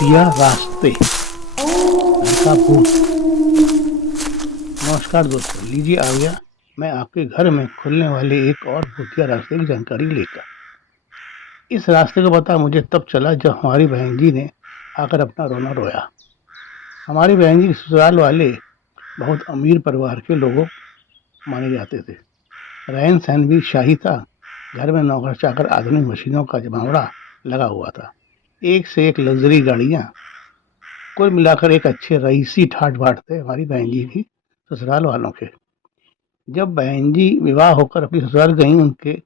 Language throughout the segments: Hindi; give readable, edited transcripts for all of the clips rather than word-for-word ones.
भूतिया रास्ते का भूत। नमस्कार दोस्तों, लीजिए आ गया मैं आपके घर में खुलने वाले एक और भूतिया रास्ते की जानकारी लेकर। इस रास्ते का पता मुझे तब चला जब हमारी बहन जी ने आकर अपना रोना रोया। हमारी बहन जी ससुराल वाले बहुत अमीर परिवार के लोगों माने जाते थे। रहन सहन भी शाही था। घर में नौकर चाकर आधुनिक मशीनों का जमावड़ा लगा हुआ था। एक से एक लग्जरी गाड़ियां, कुल मिलाकर एक अच्छे रईसी ठाट बाट थे हमारी बहन जी की ससुराल वालों के। जब बहन जी विवाह होकर अपनी ससुराल गई, उनके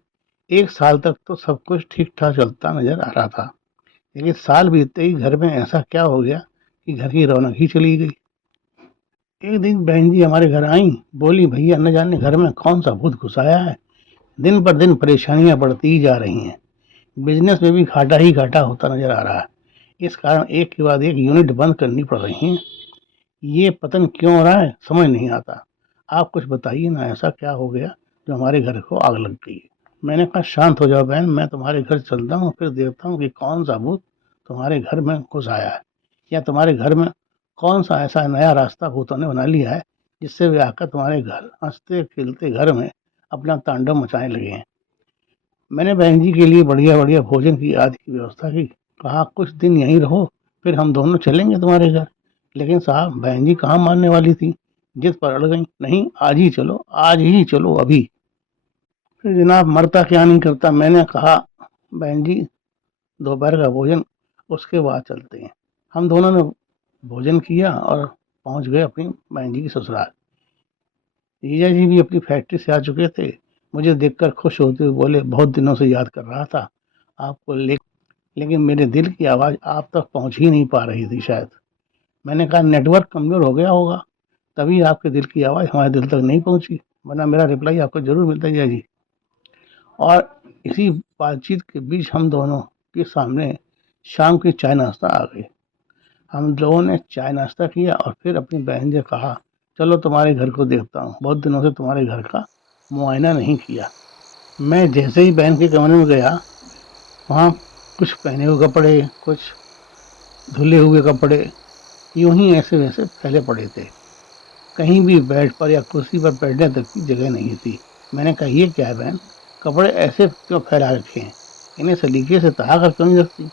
एक साल तक तो सब कुछ ठीक ठाक चलता नजर आ रहा था। लेकिन साल बीतते ही घर में ऐसा क्या हो गया कि घर की रौनक ही चली गई। एक दिन बहन जी हमारे घर आई, बोली, भैया न जाने घर में कौन सा भूत घुसाया है। दिन पर दिन परेशानियां बढ़ती ही जा रही हैं। बिजनेस में भी घाटा ही घाटा होता नजर आ रहा है। इस कारण एक के बाद एक यूनिट बंद करनी पड़ रही हैं। ये पतन क्यों हो रहा है समझ नहीं आता। आप कुछ बताइए ना, ऐसा क्या हो गया जो हमारे घर को आग लग गई। मैंने कहा, शांत हो जाओ बहन, मैं तुम्हारे घर चलता हूँ, फिर देखता हूँ कि कौन सा भूत तुम्हारे घर में घुस आया है, या तुम्हारे घर में कौन सा ऐसा नया रास्ता भूतों ने बना लिया है जिससे वे आकर तुम्हारे घर हंसते खेलते घर में अपना तांडव मचाने लगे हैं। मैंने बहन जी के लिए बढ़िया बढ़िया भोजन की आदि की व्यवस्था की। कहा, कुछ दिन यहीं रहो, फिर हम दोनों चलेंगे तुम्हारे घर। लेकिन साहब, बहन जी कहाँ मानने वाली थी, जिद पर अड़ गई। नहीं, आज ही चलो, आज ही चलो अभी। फिर जनाब, मरता क्या नहीं करता। मैंने कहा, बहन जी दोपहर का भोजन उसके बाद चलते हैं। हम दोनों ने भोजन किया और पहुंच गए अपनी बहन जी की ससुराल। जीजा जी भी अपनी फैक्ट्री से आ चुके थे। मुझे देखकर खुश होते हुए बोले, बहुत दिनों से याद कर रहा था आपको, लेकिन मेरे दिल की आवाज़ आप तक पहुंच ही नहीं पा रही थी शायद। मैंने कहा, नेटवर्क कमज़ोर हो गया होगा, तभी आपके दिल की आवाज़ हमारे दिल तक नहीं पहुंची, वरना मेरा रिप्लाई आपको जरूर मिलता जीजा जी। और इसी बातचीत के बीच हम दोनों के सामने शाम की चाय नाश्ता आ गई। हम लोगों ने चाय नाश्ता किया और फिर अपनी बहन से कहा, चलो तुम्हारे घर को देखता हूँ, बहुत दिनों से तुम्हारे घर का मुआयना नहीं किया। मैं जैसे ही बहन के कमरे में गया, वहाँ कुछ पहने हुए कपड़े, कुछ धुले हुए कपड़े यूं ही ऐसे वैसे फैले पड़े थे। कहीं भी बेड पर या कुर्सी पर बैठने तक की जगह नहीं थी। मैंने कहा, ये क्या है बहन, कपड़े ऐसे क्यों फैला रखे हैं, इन्हें सलीके से तहा कर क्यों नहीं रखती।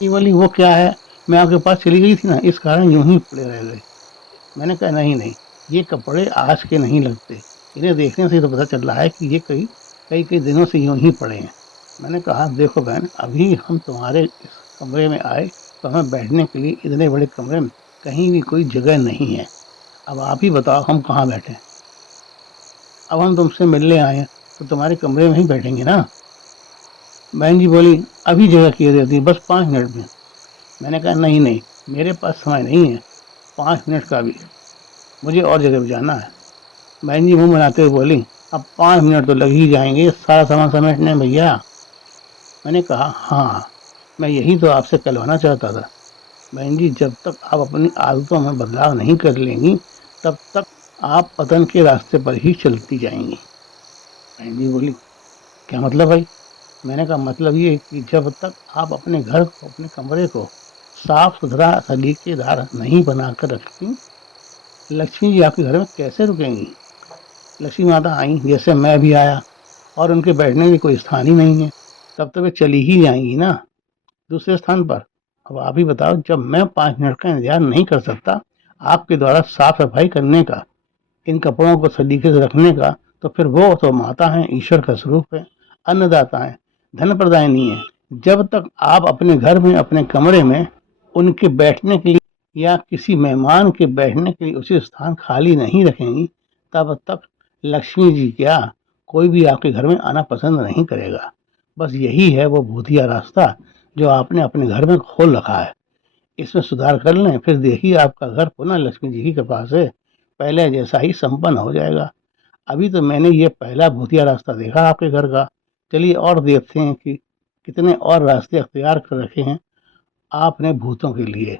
ये बोली, वो क्या है, मैं आपके पास चली गई थी ना, इस कारण यूं ही पड़े रह गए। मैंने कहा, नहीं नहीं, ये कपड़े आज के नहीं लगते, इन्हें देखने से तो पता चल रहा है कि ये कई कई कई दिनों से यूं ही पड़े हैं। मैंने कहा, देखो बहन, अभी हम तुम्हारे इस कमरे में आए तो हमें बैठने के लिए इतने बड़े कमरे में कहीं भी कोई जगह नहीं है। अब आप ही बताओ हम कहाँ बैठें। अब हम तुमसे मिलने आए हैं तो तुम्हारे कमरे में ही बैठेंगे ना। बहन जी बोली, अभी जगह किए देती, बस 5 मिनट में। मैंने कहा, नहीं नहीं, मेरे पास समय नहीं है 5 मिनट का भी, मुझे और जगह भी जाना है। बहन जी मुंह बनाते हुए बोली, अब 5 मिनट तो लग ही जाएंगे सारा सामान समेटने में भैया। मैंने कहा, हाँ, मैं यही तो आपसे कहलवाना चाहता था। बहन जी, जब तक आप अपनी आदतों में बदलाव नहीं कर लेंगी, तब तक आप पतन के रास्ते पर ही चलती जाएंगी। बहन जी बोली, क्या मतलब भाई। मैंने कहा, मतलब ये कि जब तक आप अपने घर को, अपने कमरे को साफ सुथरा सलीकेदार नहीं बनाकर रखती, लक्ष्मी जी आपके घर में कैसे रुकेंगी। लक्ष्मी माता आई, जैसे मैं भी आया, और उनके बैठने की कोई स्थान ही नहीं है, तब तो वे चली ही जाएंगी ना दूसरे स्थान पर। अब आप ही बताओ, जब मैं 5 मिनट का इंतजार नहीं कर सकता आपके द्वारा साफ सफाई करने का, इन कपड़ों को सलीके से रखने का, तो फिर वो तो माता है, ईश्वर का स्वरूप है, अन्नदाता है, धन प्रदायनी है। जब तक आप अपने घर में, अपने कमरे में उनके बैठने के लिए या किसी मेहमान के बैठने के लिए उचित स्थान खाली नहीं रखेंगी, तब तक लक्ष्मी जी क्या, कोई भी आपके घर में आना पसंद नहीं करेगा। बस यही है वो भूतिया रास्ता जो आपने अपने घर में खोल रखा है। इसमें सुधार कर लें, फिर देखिए आपका घर पुनः लक्ष्मी जी की कृपा से पहले जैसा ही संपन्न हो जाएगा। अभी तो मैंने ये पहला भूतिया रास्ता देखा आपके घर का। चलिए और देखते हैं कि कितने और रास्ते अख्तियार कर रखे हैं आपने भूतों के लिए।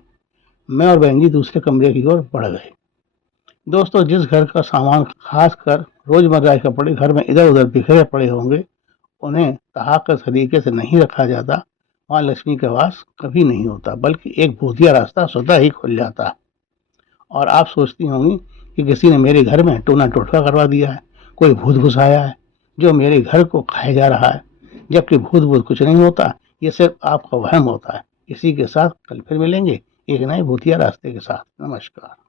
मैं और बहन जी दूसरे कमरे की ओर बढ़ गए। दोस्तों, जिस घर का सामान, खासकर रोजमर्रा के कपड़े घर में इधर उधर बिखरे पड़े होंगे, उन्हें तहाकर सलीके से नहीं रखा जाता, वहाँ लक्ष्मी का वास कभी नहीं होता, बल्कि एक भूतिया रास्ता स्वतः ही खुल जाता है। और आप सोचती होंगी कि किसी ने मेरे घर में टोना टोटका करवा दिया है, कोई भूत घुस आया है जो मेरे घर को खाए जा रहा है। जबकि भूत भूत कुछ नहीं होता, ये सिर्फ आपका वहम होता है। इसी के साथ कल फिर मिलेंगे एक नए भूतिया रास्ते के साथ। नमस्कार।